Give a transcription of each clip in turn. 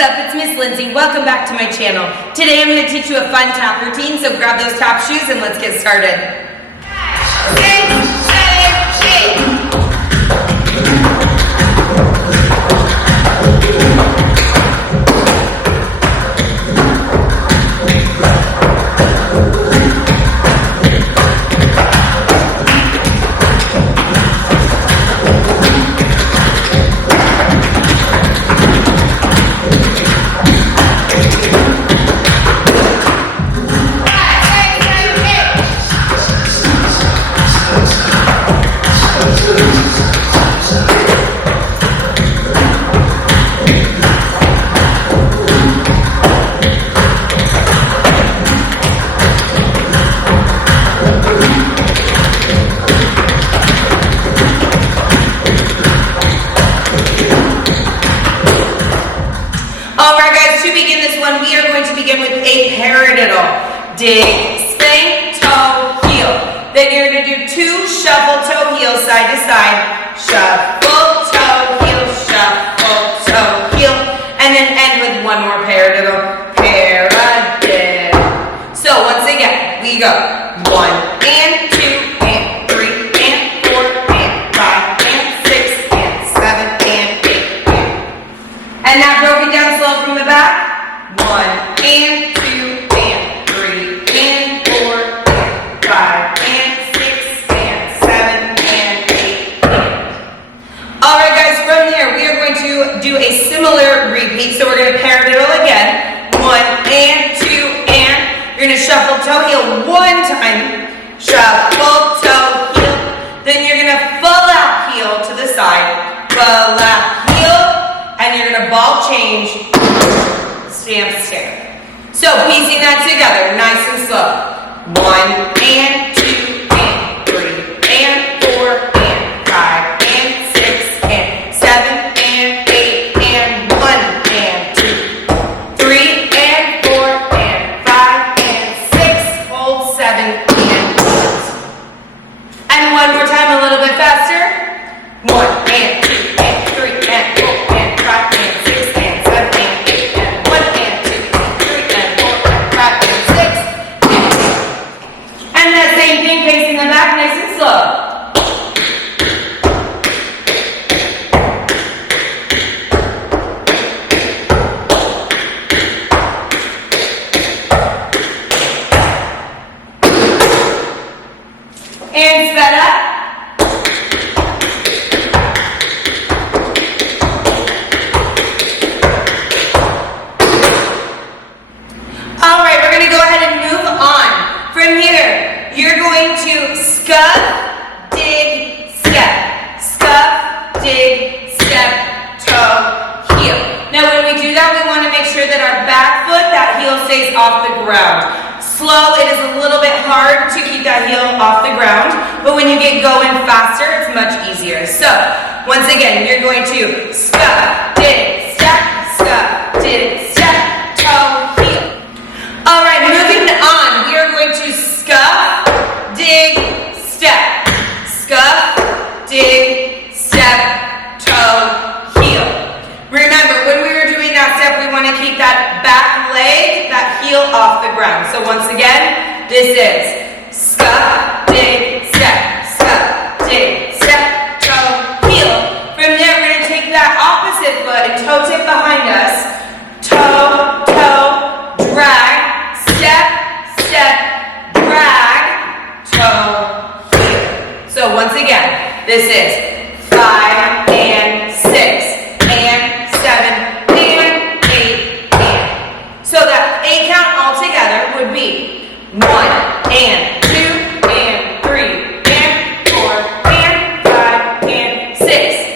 up? It's Miss Lindsay. Welcome back to my channel. Today I'm going to teach you a fun tap routine, so grab those tap shoes and let's get started. 5, 6, 7, 8. Alright guys, to begin this one, we are going to begin with a paradiddle. Dig, spank, toe, heel. Then you're going to do 2 shuffle toe heel side to side. Shuffle, toe, heel, shuffle, toe, heel. And then end with one more paradiddle. Paradiddle. So once again, we go 1 and 2 and 3 and 4 and 5 and 6 and 7 and 8 and now broken down slow from the back. 1 and 2 and 3 and 4 and 5 and 6 and 7 and 8 and. Alright guys, from there we are going to do a similar repeat. So we're going to paradiddle again. 1 and 2 and. You're going to shuffle toe heel 1 time. Shuffle toe heel. Then you're going to full out heel to the side. Full out heel. And you're going to ball change, stamp, stamp. So piecing that together, nice and slow. 1 and 2 and 3 and 4 and 5 and 6 and 7 and 8 and 1 and 2, 3 and 4 and 5 and 6, hold 7 and 8. And one more time, a little bit faster. 1 and 2 and 3 and 4 and 5 and 6 and 7 and 8 and 1 and 2 and 3 and 4 and 5 and 6 and that same thing facing the back, nice and slow. And sped up. Alright, we're going to go ahead and move on. From here, you're going to scuff, dig, step. Scuff, dig, step, toe, heel. Now when we do that, we want to make sure that our back foot, that heel stays off the ground. Slow, it is a little bit hard to keep that heel off the ground, but when you get going faster, it's much easier. So, once again, you're going to scuff, dig, step, scuff, dig, step, toe, heel. Alright, moving on, we are going to scuff, dig, step. Scuff, dig, step, toe, heel. Remember, when we were doing that step, we want to keep that back leg, that heel off the ground. So once again, this is scuff, dig, step, scuff, dig, step, toe, heel. From there, we're going to take that opposite foot and toe tip behind us. Toe, toe, drag, step, step, drag, toe, heel. So once again, this is 5 and 6 and 7 and 8 and. So that 8 count altogether would be 1 and 2 and 3 and 4 and 5 and 6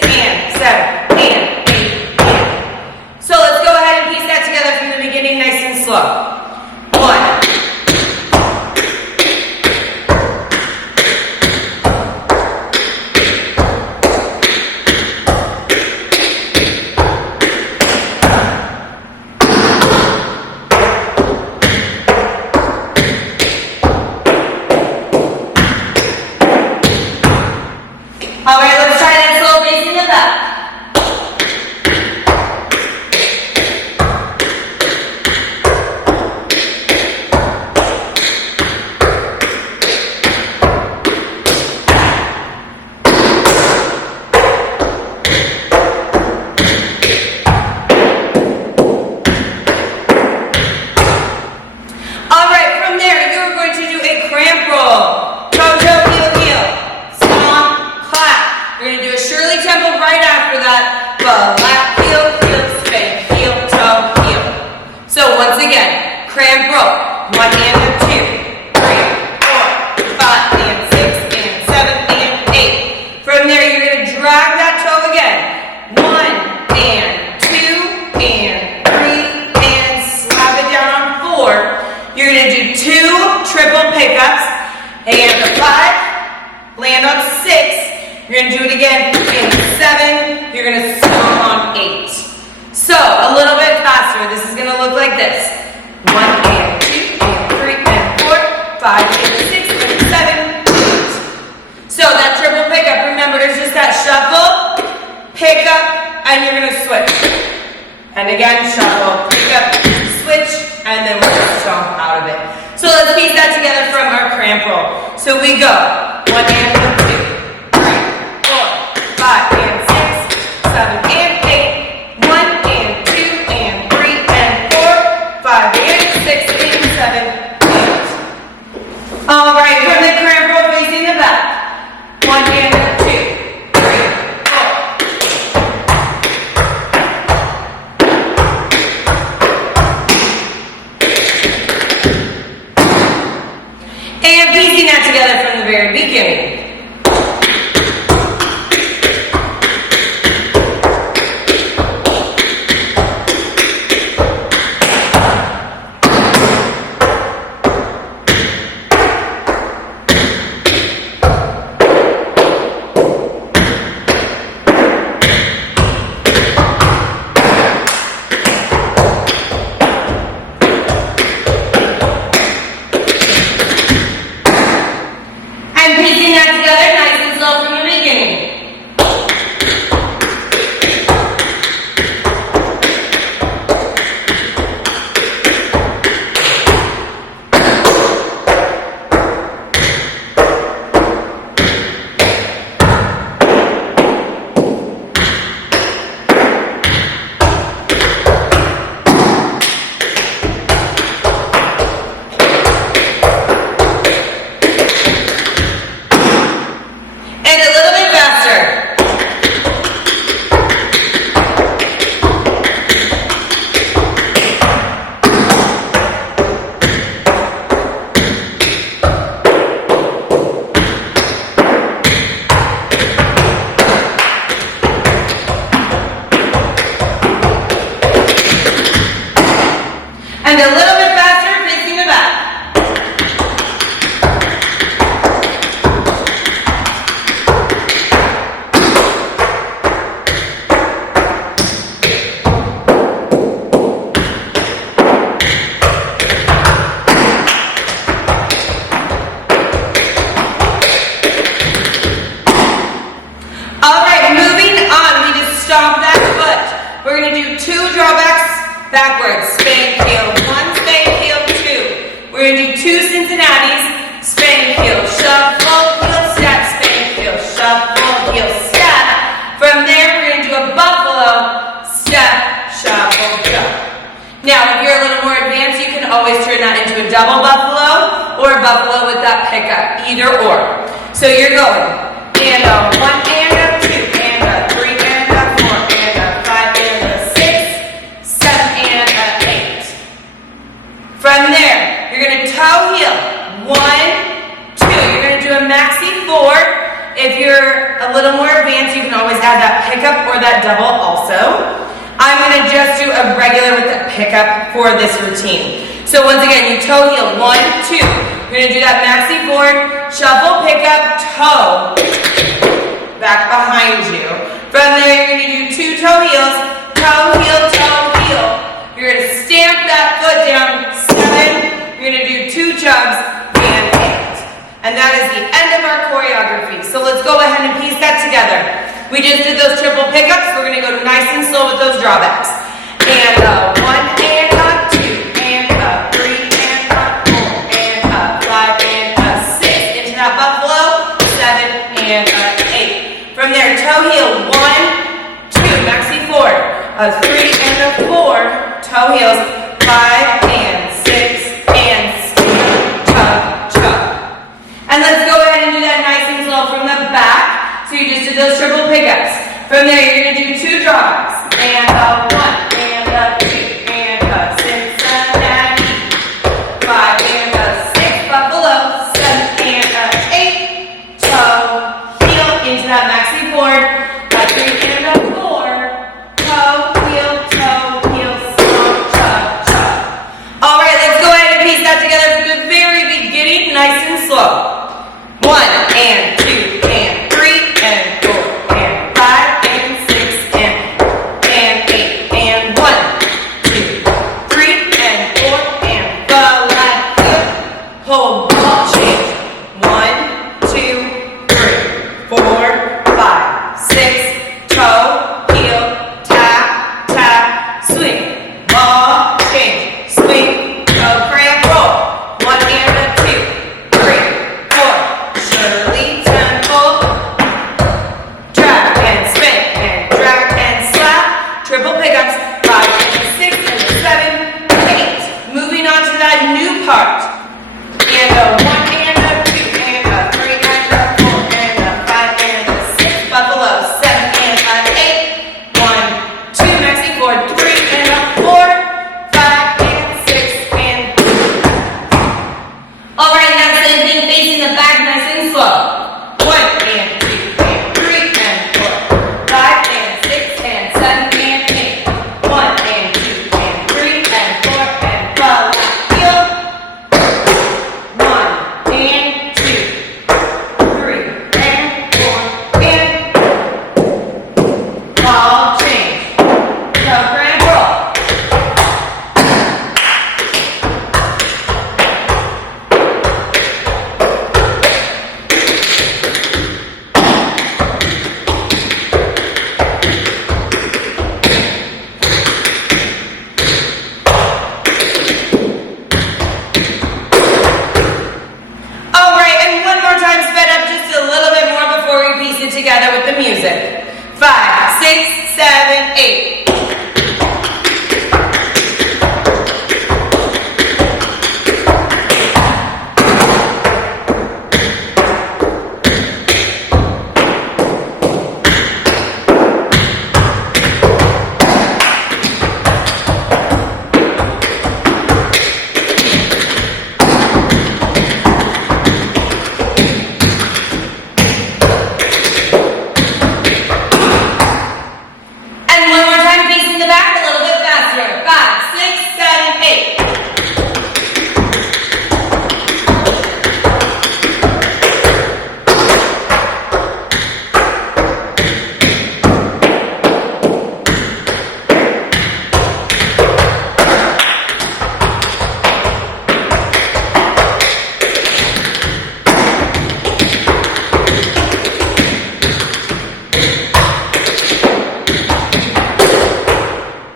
and 7 and 8 and. So let's go ahead and piece that together from the beginning nice and slow. 1. cramp roll. 1 and a 2, 3, 4, 5 and 6 and 7 and 8. From there, you're going to drag that toe again. 1 and 2 and 3 and slap it down on 4. You're going to do 2 triple pickups and a 5. Land on 6. You're going to do it again in 7. You're going to stomp on 8. So, a little bit faster. This is going to look like this. 1 and 2 and 3 and 4, 5 and 6 and 7, 8. So that triple pickup, remember, there's just that shuffle, pick up, and you're going to switch. And again, shuffle, pick up, switch, and then we're going to stomp out of it. So let's piece that together from our cramp roll. So we go 1 and 2, 3, 4, 5 and 6, 7 and 8, 1 and 2 and 3 and 4, 5 and 6 and 7, 8. All right, from the cramp roll facing the back. 1 and 2, 3, 4. And piecing that together from the very beginning. And a little bit faster, facing the back. All right, moving on, we just stomp that foot. We're going to do 2 drawbacks backwards. Spank heel 1, spank heel 2. We're going to do 2 Cincinnatis. Spank heel, shuffle, heel, step, spank heel, shuffle, heel, step. From there, we're going to do a buffalo, step, shuffle, jump. Now, if you're a little more advanced, you can always turn that into a double buffalo or a buffalo with that pickup, either or. So you're going and a 1 and a 2 and a 3 and a 4 and a 5 and a 6, 7 and a 8. From there, you're going to toe heel 1, 2. You're going to do a maxi 4. If you're a little more advanced, you can always add that pickup or that double also. I'm going to just do a regular with the pickup for this routine. So once again, you toe heel 1, 2. You're going to do that maxi 4, shuffle, pickup, toe, back behind you. From there, you're going to do 2 toe heels, toe, heel, toe, heel. You're going to stamp that foot down, 7. You're going to do 2 jugs and 8. And that is the end of our choreography. So let's go ahead and piece that together. We just did those triple pickups. We're going to go nice and slow with those drawbacks. And 1 and a 2 and a 3 and a 4 and a 5 and a 6. Into that buffalo, 7 and a 8. From there, toe heel 1, 2, maxi 4, a 3 and a 4, toe heels 5 and 6 and stand, chug, chug. And let's go ahead and do that nice and slow from the back. So you just did those triple pickups. From there, you're going to do 2 drawbacks. And a 1 and a 2 and a Cincinnati. swing, ball change, swing, go crank, roll. 1 and a 2, 3, 4. Shirley Temple. Drag and spin and drag and slap. Triple pickups. 5 and a 6 and a 7, 8. Moving on to that new part. And a 1 and a 2 and a 3 and a 4 and a 5 and a 6. Buffalo. 7 and an 8. 1, 2, maxi 4, 3 and a 4, 5 and 6 and. Alright, now same thing facing the back, nice and slow. 1 and 2 and 3 and 4, 5 and 6 and 7 and 8. 1 and 2 and 3 and 4 and ball heel. 1 and 2, 3 and 4 and ball change. Cover and roll. Alright, and one more time, sped up just a little bit more before we piece it together with the music. 5, 6, 7, 8. And one more time, facing the back a little bit faster. 5, 6, 7, 8.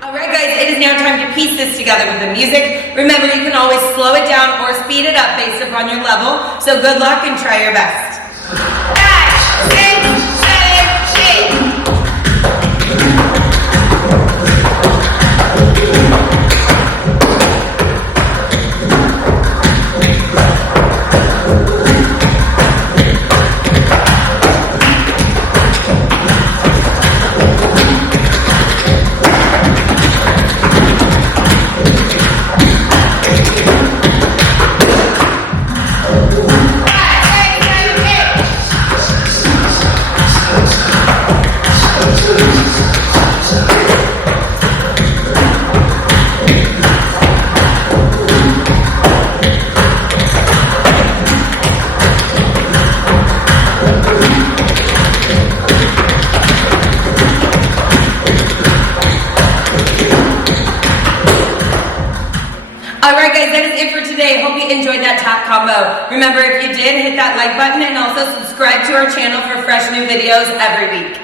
Alright guys, it is now time to piece this together with the music. Remember, you can always slow it down or speed it up based upon your level. So good luck and try your best. 5, 6, 7, 8. Alright guys, that is it for today. Hope you enjoyed that top combo. Remember, if you did, hit that like button and also subscribe to our channel for fresh new videos every week.